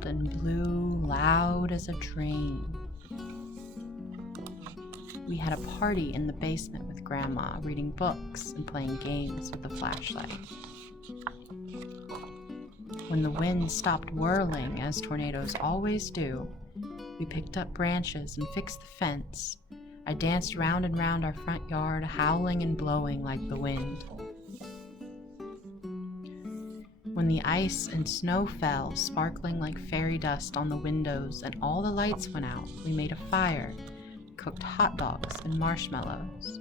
rumbled and blew loud as a train. We had a party in the basement with Grandma, reading books and playing games with a flashlight. When the wind stopped whirling, as tornadoes always do, we picked up branches and fixed the fence. I danced round and round our front yard, howling and blowing like the wind. When the ice and snow fell, sparkling like fairy dust on the windows, and all the lights went out, we made a fire, cooked hot dogs and marshmallows.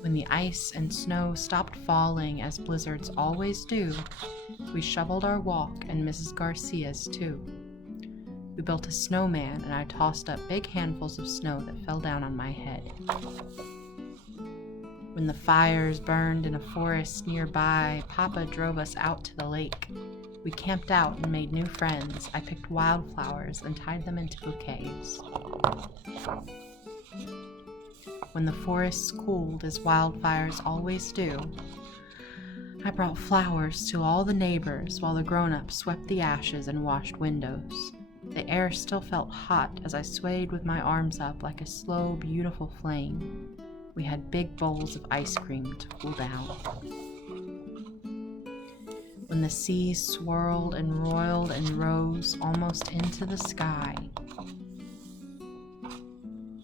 When the ice and snow stopped falling, as blizzards always do, we shoveled our walk and Mrs. Garcia's too. We built a snowman, and I tossed up big handfuls of snow that fell down on my head. When the fires burned in a forest nearby, Papa drove us out to the lake. We camped out and made new friends. I picked wildflowers and tied them into bouquets. When the forests cooled, as wildfires always do, I brought flowers to all the neighbors while the grown-ups swept the ashes and washed windows. The air still felt hot as I swayed with my arms up like a slow, beautiful flame. We had big bowls of ice cream to cool down. When the sea swirled and roiled and rose almost into the sky,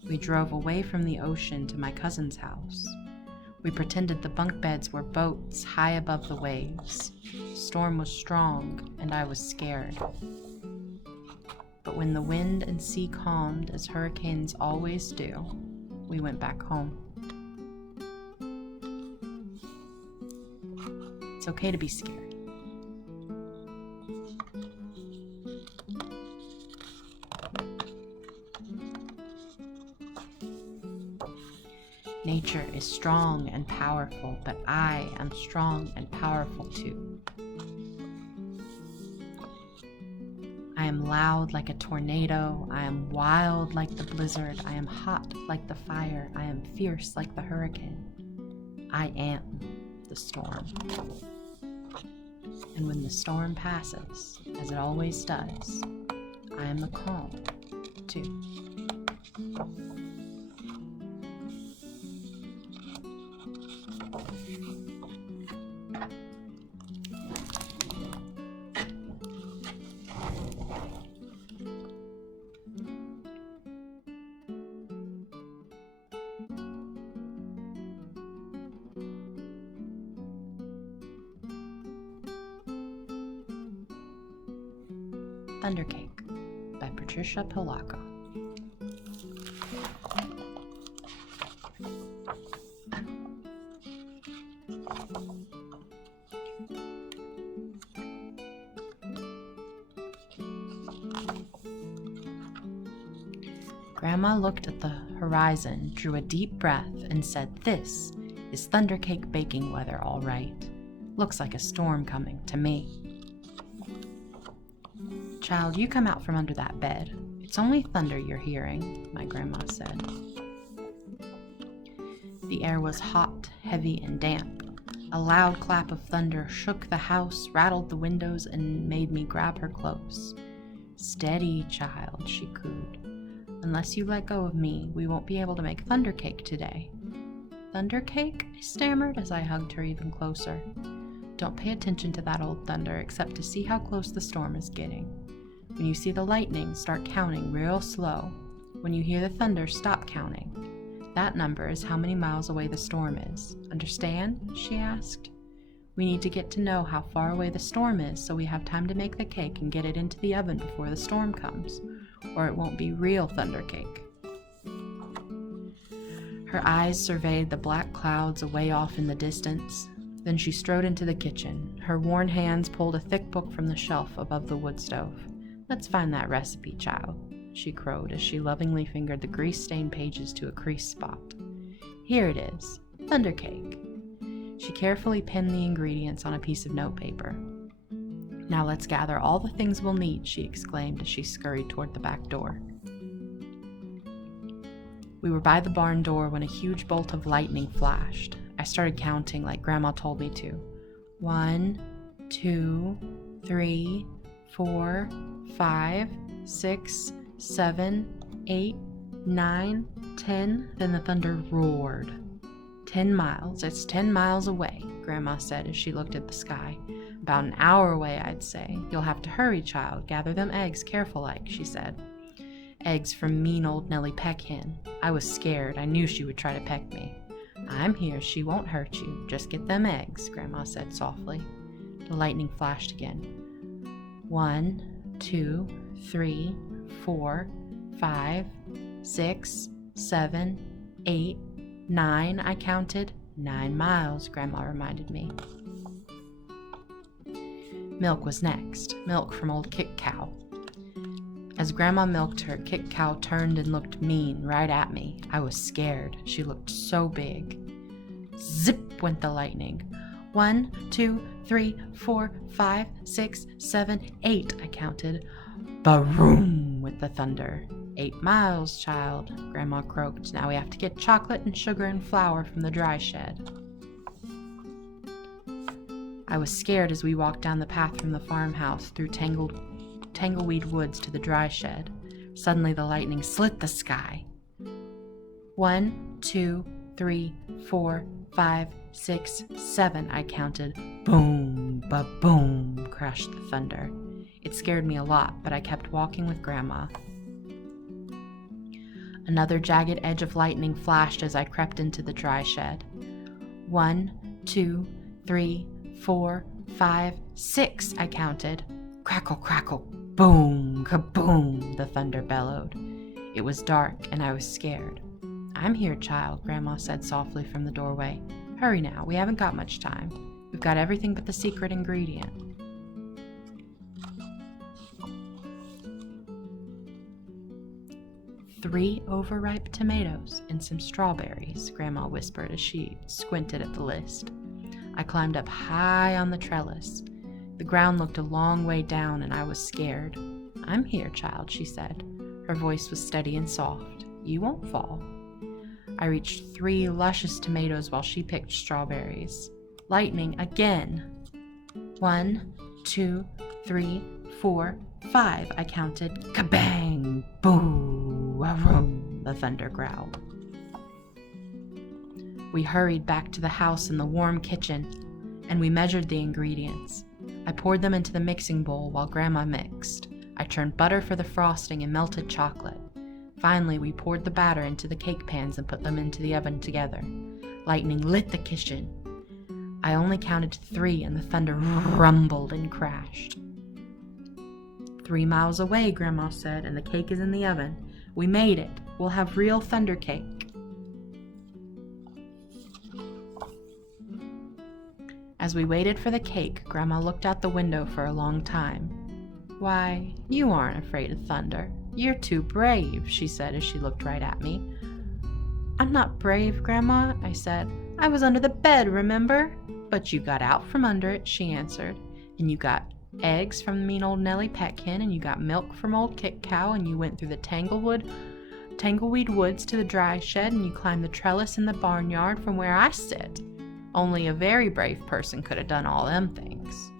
we drove away from the ocean to my cousin's house. We pretended the bunk beds were boats high above the waves. The storm was strong, and I was scared. But when the wind and sea calmed, as hurricanes always do, we went back home. It's okay to be scared. Nature is strong and powerful, but I am strong and powerful too. I am loud like a tornado. I am wild like the blizzard. I am hot like the fire. I am fierce like the hurricane. I am the storm. And when the storm passes, as it always does, I am the calm too. Thundercake by Patricia Polacco. Grandma looked at the horizon, drew a deep breath, and said, "This is Thundercake baking weather, all right. Looks like a storm coming to me." "Child, you come out from under that bed. It's only thunder you're hearing," my grandma said. The air was hot, heavy, and damp. A loud clap of thunder shook the house, rattled the windows, and made me grab her close. "Steady, child," she cooed. "Unless you let go of me, we won't be able to make Thundercake today." "Thundercake?" I stammered as I hugged her even closer. "Don't pay attention to that old thunder, except to see how close the storm is getting. When you see the lightning, start counting real slow. When you hear the thunder, stop counting. That number is how many miles away the storm is. Understand?" she asked. "We need to get to know how far away the storm is so we have time to make the cake and get it into the oven before the storm comes, or it won't be real Thundercake." Her eyes surveyed the black clouds away off in the distance. Then she strode into the kitchen. Her worn hands pulled a thick book from the shelf above the wood stove. "Let's find that recipe, child," she crowed as she lovingly fingered the grease-stained pages to a crease spot. "Here it is, Thundercake." She carefully pinned the ingredients on a piece of notepaper. "Now let's gather all the things we'll need," she exclaimed as she scurried toward the back door. We were by the barn door when a huge bolt of lightning flashed. I started counting like Grandma told me to. 1, 2, 3, 4, 5, 6, 7, 8, 9, 10. Then the thunder roared. 10 miles. It's 10 miles away, Grandma said as she looked at the sky. About an hour away, I'd say. You'll have to hurry, child. Gather them eggs careful-like, she said. Eggs from mean old Nellie Peckhen. I was scared. I knew she would try to peck me. I'm here. She won't hurt you. Just get them eggs, Grandma said softly. The lightning flashed again. 1, 2, 3, 4, 5, 6, 7, 8, 9, I counted. 9 miles, Grandma reminded me. Milk was next. Milk from old Kick Cow. As Grandma milked her, Kick Cow turned and looked mean right at me. I was scared. She looked so big. Zip went the lightning. 1, 2, 3, 4, 5, 6, 7, 8, I counted. Ba-room went the thunder. 8 miles, child, Grandma croaked. Now we have to get chocolate and sugar and flour from the dry shed. I was scared as we walked down the path from the farmhouse through tangleweed woods to the dry shed. Suddenly the lightning slit the sky. 1, 2, 3, 4, 5, 6, 7, I counted. Boom, ba-boom, crashed the thunder. It scared me a lot, but I kept walking with Grandma. Another jagged edge of lightning flashed as I crept into the dry shed. 1, 2, 3, 4, 5, 6, I counted. Crackle, crackle, boom, kaboom, the thunder bellowed. It was dark, and I was scared. I'm here, child, Grandma said softly from the doorway. Hurry now, we haven't got much time. We've got everything but the secret ingredient. "3 overripe tomatoes and some strawberries," Grandma whispered as she squinted at the list. I climbed up high on the trellis. The ground looked a long way down, and I was scared. I'm here, child, she said. Her voice was steady and soft. You won't fall. I reached 3 luscious tomatoes while she picked strawberries. Lightning again. 1, 2, 3, 4, 5, I counted. Kabang! Boo! Arum! The thunder growled. We hurried back to the house in the warm kitchen, and we measured the ingredients. I poured them into the mixing bowl while Grandma mixed. I churned butter for the frosting and melted chocolate. Finally, we poured the batter into the cake pans and put them into the oven together. Lightning lit the kitchen. I only counted to 3, and the thunder rumbled and crashed. 3 miles away, Grandma said, and the cake is in the oven. We made it. We'll have real Thundercake. As we waited for the cake, Grandma looked out the window for a long time. Why, you aren't afraid of thunder. You're too brave, she said as she looked right at me. I'm not brave, Grandma, I said. I was under the bed, remember? But you got out from under it, she answered. And you got eggs from mean old Nellie Peckhen, and you got milk from old Kick Cow, and you went through the tangleweed woods to the dry shed, and you climbed the trellis in the barnyard from where I sit. Only a very brave person could have done all them things.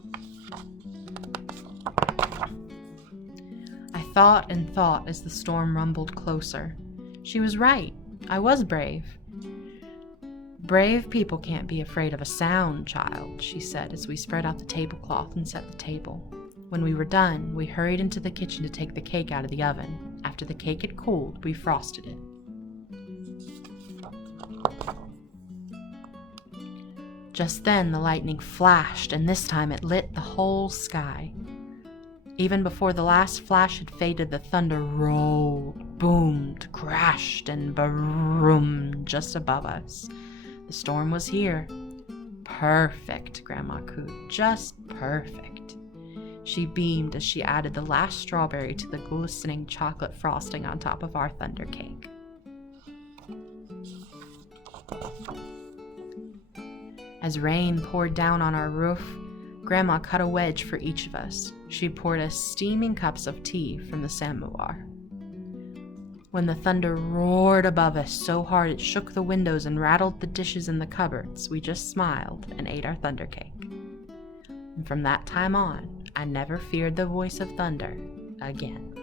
I thought and thought as the storm rumbled closer. She was right. I was brave. Brave people can't be afraid of a sound, child, she said as we spread out the tablecloth and set the table. When we were done, we hurried into the kitchen to take the cake out of the oven. After the cake had cooled, we frosted it. Just then the lightning flashed, and this time it lit the whole sky. Even before the last flash had faded, the thunder rolled, boomed, crashed, and baroomed just above us. The storm was here. Perfect, Grandma cooed. Just perfect. She beamed as she added the last strawberry to the glistening chocolate frosting on top of our Thundercake. As rain poured down on our roof, Grandma cut a wedge for each of us. She poured us steaming cups of tea from the samovar. When the thunder roared above us so hard it shook the windows and rattled the dishes in the cupboards, we just smiled and ate our Thundercake. And from that time on, I never feared the voice of thunder again.